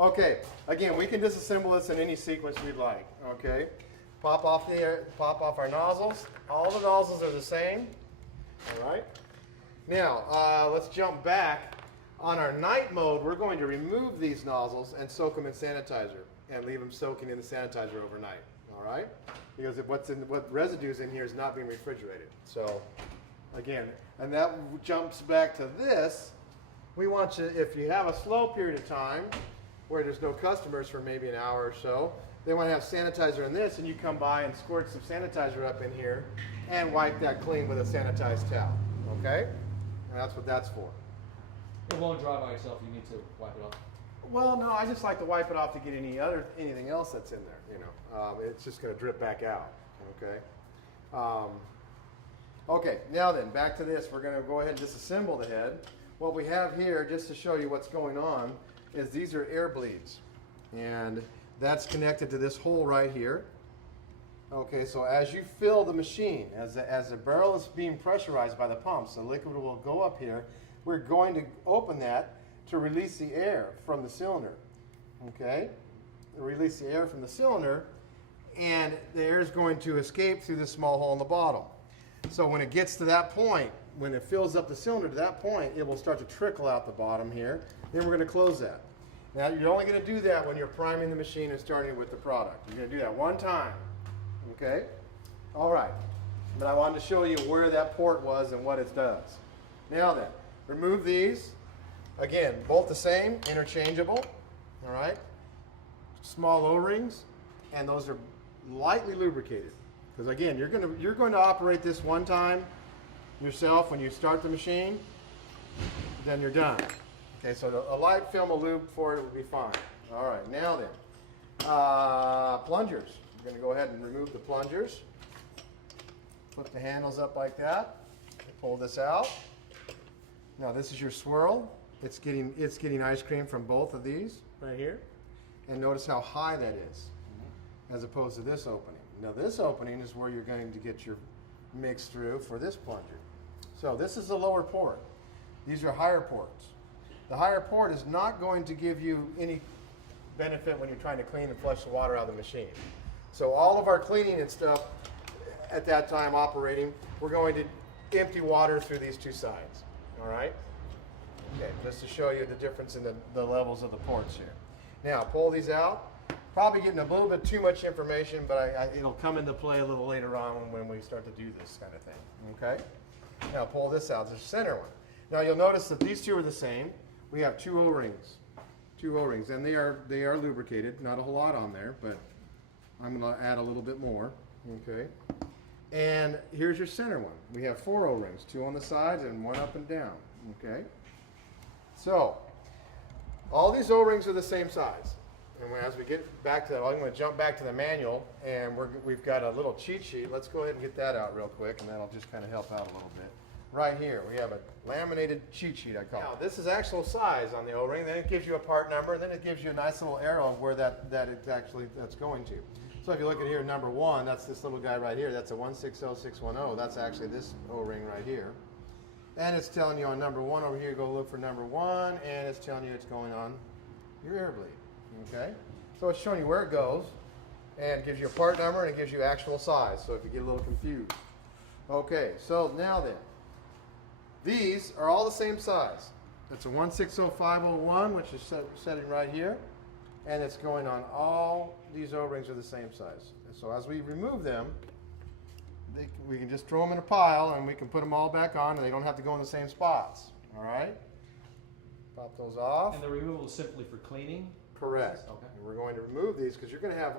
Okay, again, we can disassemble this in any sequence we'd like. Okay, pop off our nozzles. All the nozzles are the same. All right. Now let's jump back. On our night mode, we're going to remove these nozzles and soak them in sanitizer and leave them soaking in the sanitizer overnight. All right, because what residues in here is not being refrigerated. So again, and that jumps back to this. We want you, if you have a slow period of time where there's no customers for maybe an hour or so, they want to have sanitizer in this, and you come by and squirt some sanitizer up in here and wipe that clean with a sanitized towel. Okay, and that's what that's for. It won't dry by itself. You need to wipe it off. Well, no, I just like to wipe it off to get anything else that's in there. You know, it's just going to drip back out. Okay. Okay. Now then, back to this. We're going to go ahead and disassemble the head. What we have here, just to show you what's going on, is these are air bleeds, and that's connected to this hole right here. Okay. So as you fill the machine, as the barrel is being pressurized by the pumps, the liquid will go up here. We're going to open that to release the air from the cylinder. Okay? Release the air from the cylinder, and the air is going to escape through this small hole in the bottom. So when it gets to that point, when it fills up the cylinder to that point, it will start to trickle out the bottom here. Then we're going to close that. Now you're only going to do that when you're priming the machine and starting with the product. You're going to do that one time. Okay? All right. But I wanted to show you where that port was and what it does. Now then, remove these. Again, both the same, interchangeable. All right. Small O-rings, and those are lightly lubricated. Because again, you're going to operate this one time yourself when you start the machine. Then you're done. Okay, so a light film of lube for it would be fine. All right. Now then, plungers. We're going to go ahead and remove the plungers. Put the handles up like that. Pull this out. Now this is your swirl. It's getting ice cream from both of these right here. And notice how high that is as opposed to this opening. Now this opening is where you're going to get your mix through for this plunger. So this is the lower port. These are higher ports. The higher port is not going to give you any benefit when you're trying to clean and flush the water out of the machine. So all of our cleaning and stuff at that time operating, we're going to empty water through these two sides. All right? Okay, just to show you the difference in the levels of the ports here. Now, pull these out. Probably getting a little bit too much information, but it'll come into play a little later on when we start to do this kind of thing. Okay? Now, pull this out, the center one. Now, you'll notice that these two are the same. We have two O-rings. Two O-rings, and they are lubricated. Not a whole lot on there, but I'm going to add a little bit more. Okay? And here's your center one. We have four O-rings, two on the sides and one up and down. Okay? So, all these O-rings are the same size. And as we get back to, I'm going to jump back to the manual, and we've got a little cheat sheet. Let's go ahead and get that out real quick, and that'll just kind of help out a little bit. Right here, we have a laminated cheat sheet, I call it. Now, this is actual size on the O-ring. Then it gives you a part number, and then it gives you a nice little arrow of where that's going to. So if you look at here, number 1, that's this little guy right here. That's a 160610. That's actually this O-ring right here. And it's telling you on number 1 over here, go look for number 1, and it's telling you it's going on your air bleed. Okay? So it's showing you where it goes, and it gives you a part number, and it gives you actual size, so if you get a little confused. Okay, so now then, these are all the same size. It's a 160501, which is setting right here, and it's going on all these O-rings are the same size. And so as we remove them, we can just throw them in a pile, and we can put them all back on, and they don't have to go in the same spots. All right? Pop those off. And the removal is simply for cleaning? Correct. Okay. And we're going to remove these because you're going to have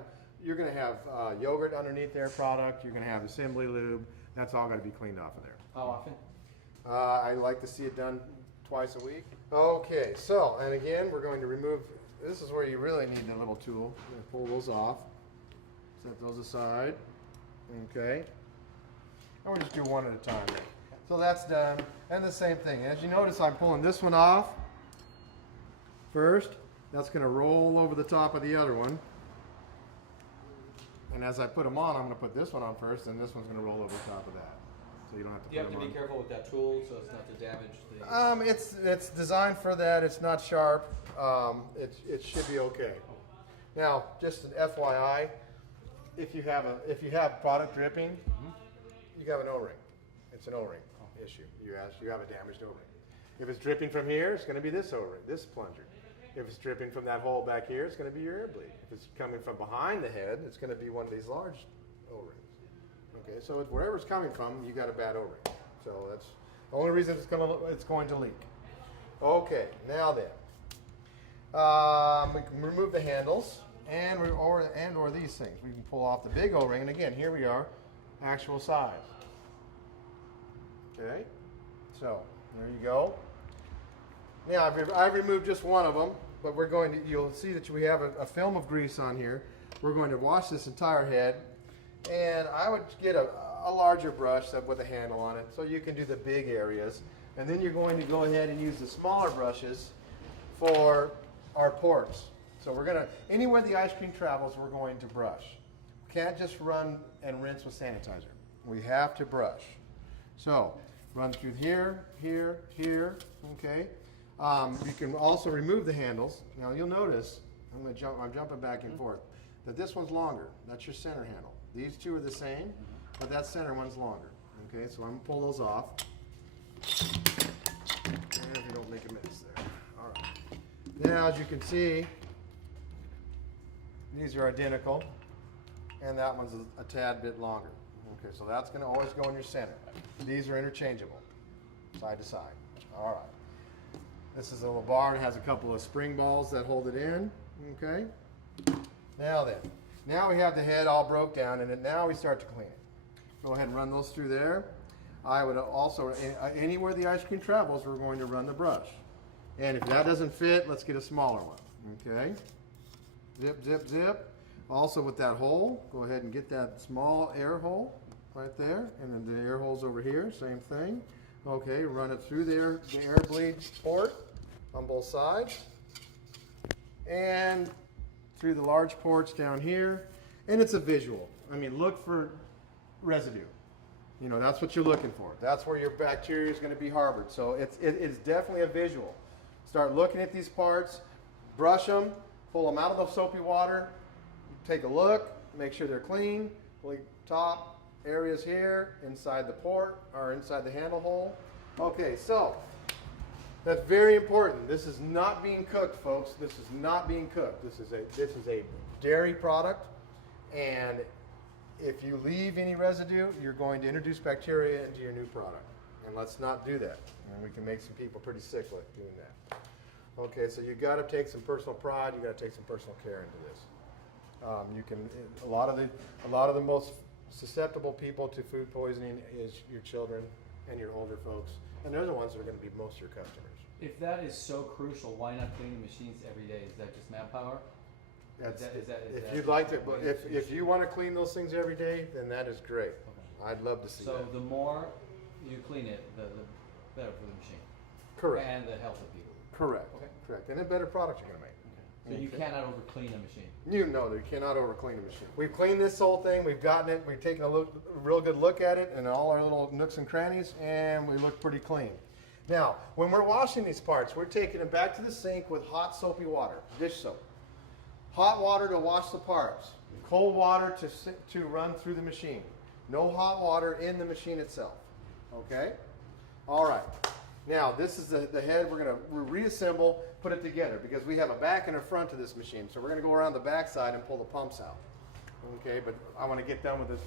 yogurt underneath their product. You're going to have assembly lube. That's all going to be cleaned off of there. How often? I like to see it done twice a week. Okay, so, and again, we're going to remove, this is where you really need the little tool. I'm going to pull those off, set those aside, okay. And we'll just do one at a time. So that's done, and the same thing. As you notice, I'm pulling this one off first. That's going to roll over the top of the other one. And as I put them on, I'm going to put this one on first, and this one's going to roll over the top of that. so you don't have to Do you put have to them be on. careful with that tool so as not to damage the... It's designed for that. It's not sharp. It should be okay. Now, just an FYI, if you have product dripping, you have an O-ring. It's an O-ring issue. You have a damaged O-ring. If it's dripping from here, it's going to be this O-ring, this plunger. If it's dripping from that hole back here, it's going to be your air bleed. If it's coming from behind the head, it's going to be one of these large O-rings. Okay, so wherever it's coming from, you got a bad O-ring. So that's the only reason it's going to leak. Okay, now then, we can remove the handles or these things. We can pull off the big O-ring, and again, here we are, actual size. Okay, so there you go. Now I've removed just one of them, but you'll see that we have a film of grease on here. We're going to wash this entire head, and I would get a larger brush with a handle on it so you can do the big areas. And then you're going to go ahead and use the smaller brushes for our ports. So anywhere the ice cream travels, we're going to brush. We can't just run and rinse with sanitizer. We have to brush. So run through here, here, here, okay? You can also remove the handles. Now you'll notice, I'm jumping back and forth, that this one's longer. That's your center handle. These two are the same, but that center one's longer. Okay, so I'm gonna pull those off. And if you don't make a mess there. All right. Now, as you can see, these are identical, and that one's a tad bit longer. Okay, so that's gonna always go in your center. These are interchangeable, side to side. All right. This is a little bar and has a couple of spring balls that hold it in. Okay. Now then, now we have the head all broke down, and now we start to clean it. Go ahead and run those through there. I would also, anywhere the ice cream travels, we're going to run the brush. And if that doesn't fit, let's get a smaller one. Okay. Zip, zip, zip. Also with that hole, go ahead and get that small air hole right there, and then the air holes over here, same thing. Okay, run it through the air bleed port on both sides, and through the large ports down here, and it's a visual. I mean, look for residue. You know, that's what you're looking for. That's where your bacteria is going to be harbored. So it's definitely a visual. Start looking at these parts, brush them, pull them out of the soapy water, take a look, make sure they're clean. Top areas here, inside the port, or inside the handle hole. Okay, so that's very important. This is not being cooked, folks. This is not being cooked. This is a dairy product, and if you leave any residue, you're going to introduce bacteria into your new product. And let's not do that. And we can make some people pretty sick with doing that. Okay, so you got to take some personal pride. You got to take some personal care into this. A lot of the most susceptible people to food poisoning is your children and your older folks, and they're the ones that are going to be most of your customers. If that is so crucial, why not clean the machines every day? Is that just manpower? If you want to clean those things every day, then that is great. Okay. I'd love to see that. So the more you clean it, the better for the machine. Correct. And the health of people. Correct. Okay. Correct. And a better product you're going to make. So you cannot over clean a machine. You cannot over clean a machine. We've cleaned this whole thing. We've gotten it. We've taken a real good look at it and all our little nooks and crannies, and we look pretty clean. Now, when we're washing these parts, we're taking them back to the sink with hot soapy water, dish soap. Hot water to wash the parts. Cold water to run through the machine. No hot water in the machine itself. Okay? All right. Now, this is the head. We're going to reassemble, put it together, because we have a back and a front to this machine. So we're going to go around the back side and pull the pumps out. Okay, but I want to get done with this,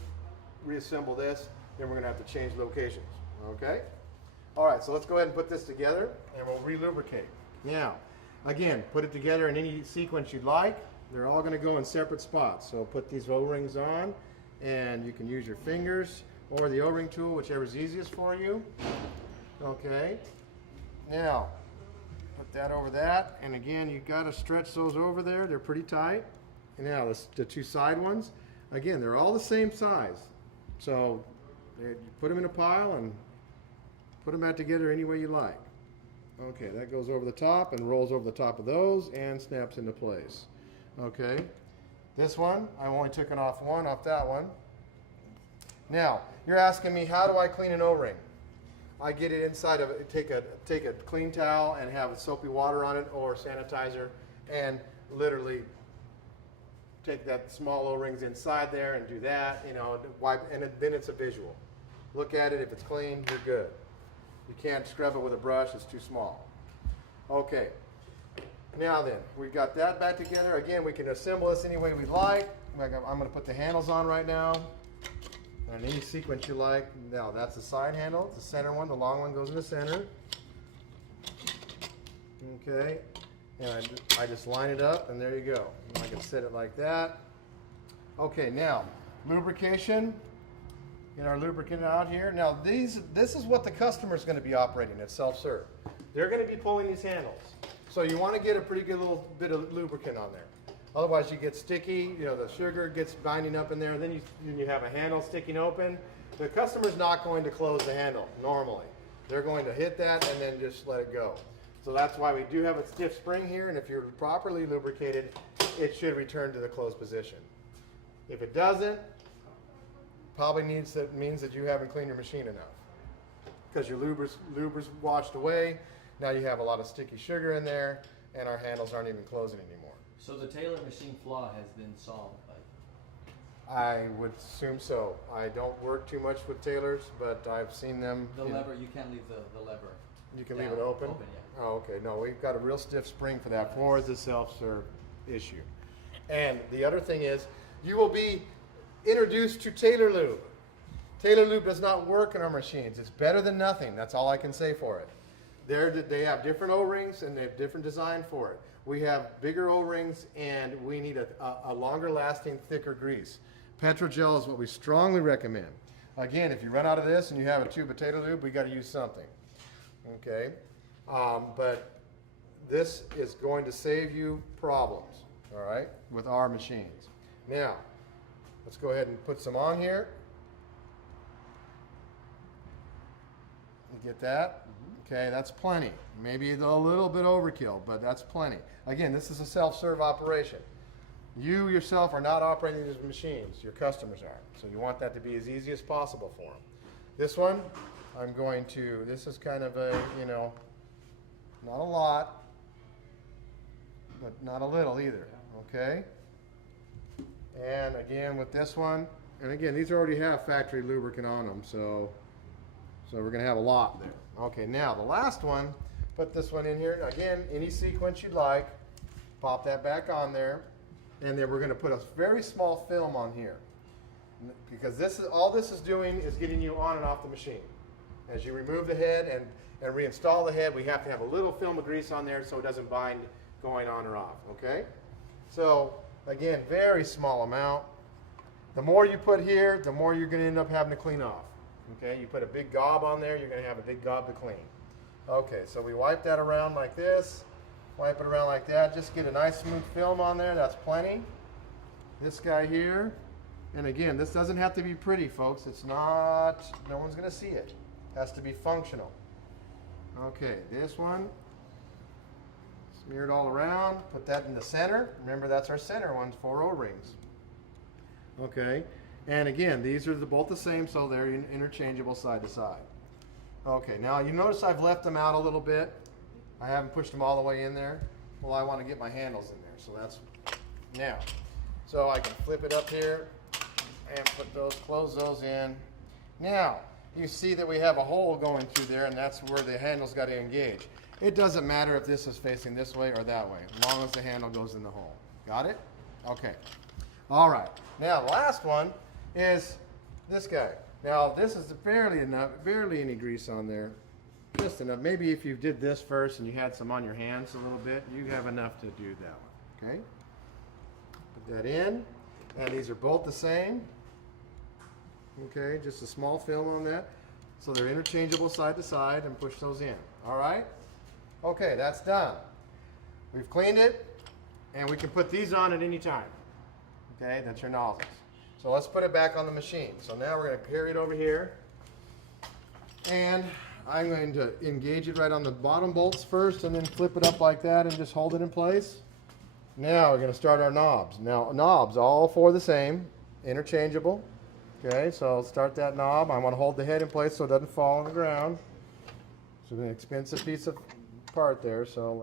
reassemble this, then we're going to have to change locations. Okay? All right, so let's go ahead and put this together, and we'll re-lubricate. Now, again, put it together in any sequence you'd like. They're all going to go in separate spots. So put these O-rings on, and you can use your fingers or the O-ring tool, whichever's easiest for you. Okay, now put that over that, and again you got to stretch those over there. They're pretty tight. And now the two side ones, again, they're all the same size, so you put them in a pile and put them back together any way you like. Okay, that goes over the top and rolls over the top of those and snaps into place. Okay, this one I only took off one off that one, Now, you're asking me, how do I clean an O-ring? I get it inside of it, take a clean towel and have soapy water on it or sanitizer, and literally take that small O-rings inside there and do that, you know, wipe, and then it's a visual. Look at it, if it's clean, you're good. You can't scrub it with a brush, it's too small. Okay, now then, we got that back together. Again, we can assemble this any way we like. I'm going to put the handles on right now. And any sequence you like. Now that's the side handle, the center one, the long one goes in the center. Okay, and I just line it up and there you go. And I can set it like that. Okay, now lubrication. Get our lubricant out here. Now this is what the customer is going to be operating at self-serve. They're going to be pulling these handles. So you want to get a pretty good little bit of lubricant on there. Otherwise you get sticky, you know, the sugar gets binding up in there, and then you have a handle sticking open. The customer's not going to close the handle normally. They're going to hit that and then just let it go. So that's why we do have a stiff spring here, and if you're properly lubricated, it should return to the closed position. If it doesn't, probably means that you haven't cleaned your machine enough. Because your luber's washed away, now you have a lot of sticky sugar in there, and our handles aren't even closing anymore. So the Taylor machine flaw has been solved, I would assume so. I don't work too much with Taylors, but I've seen them. The lever, you can't leave the lever. You can leave it open? Open, yeah. Oh, okay. No, we've got a real stiff spring for that for the self-serve issue. And the other thing is, you will be introduced to Taylor Lube. Taylor Lube does not work in our machines. It's better than nothing. That's all I can say for it. They have different O-rings and they have different design for it. We have bigger O-rings and we need a longer lasting, thicker grease. Petrogel is what we strongly recommend. Again, if you run out of this and you have a tube of Taylor Lube, we got to use something. Okay, but this is going to save you problems, all right, with our machines. Now, let's go ahead and put some on here. You get that? Okay, that's plenty. Maybe a little bit overkill, but that's plenty. Again, this is a self-serve operation. You yourself are not operating these machines. Your customers are. So you want that to be as easy as possible for them. This one, this is kind of a, you know, not a lot, but not a little either, okay? And again, with this one, and again, these already have factory lubricant on them, so we're gonna have a lot there. Okay, now the last one, put this one in here. Again, any sequence you'd like, pop that back on there, and then we're gonna put a very small film on here. Because all this is doing is getting you on and off the machine. As you remove the head and reinstall the head, we have to have a little film of grease on there so it doesn't bind going on or off, okay? So, again, very small amount. The more you put here, the more you're gonna end up having to clean off, okay? You put a big gob on there, you're gonna have a big gob to clean. Okay, so we wipe that around like this, wipe it around like that, just get a nice smooth film on there, that's plenty. This guy here, and again, this doesn't have to be pretty, folks. It's not, no one's gonna see it. It has to be functional. Okay, this one, smear it all around, put that in the center. Remember, that's our center ones, 4 O-rings. Okay, and again, these are both the same, so they're interchangeable side to side. Okay, now you notice I've left them out a little bit. I haven't pushed them all the way in there. Well, I want to get my handles in there, so that's, now. So I can flip it up here and close those in. Now, you see that we have a hole going through there, and that's where the handle's got to engage. It doesn't matter if this is facing this way or that way, as long as the handle goes in the hole. Got it? Okay. All right. Now, the last one is this guy. Now, this is barely any grease on there. Just enough. Maybe if you did this first and you had some on your hands a little bit, you have enough to do that one. Okay? Put that in. And these are both the same. Okay, just a small film on that. So they're interchangeable side to side, and push those in. All right? Okay, that's done. We've cleaned it, and we can put these on at any time. Okay, that's your nozzles. So let's put it back on the machine. So now we're going to carry it over here, and I'm going to engage it right on the bottom bolts first, and then flip it up like that and just hold it in place. Now we're going to start our knobs. Now knobs, all 4 the same, interchangeable. Okay, so I'll start that knob. I want to hold the head in place so it doesn't fall on the ground. It's an expensive piece of part there, so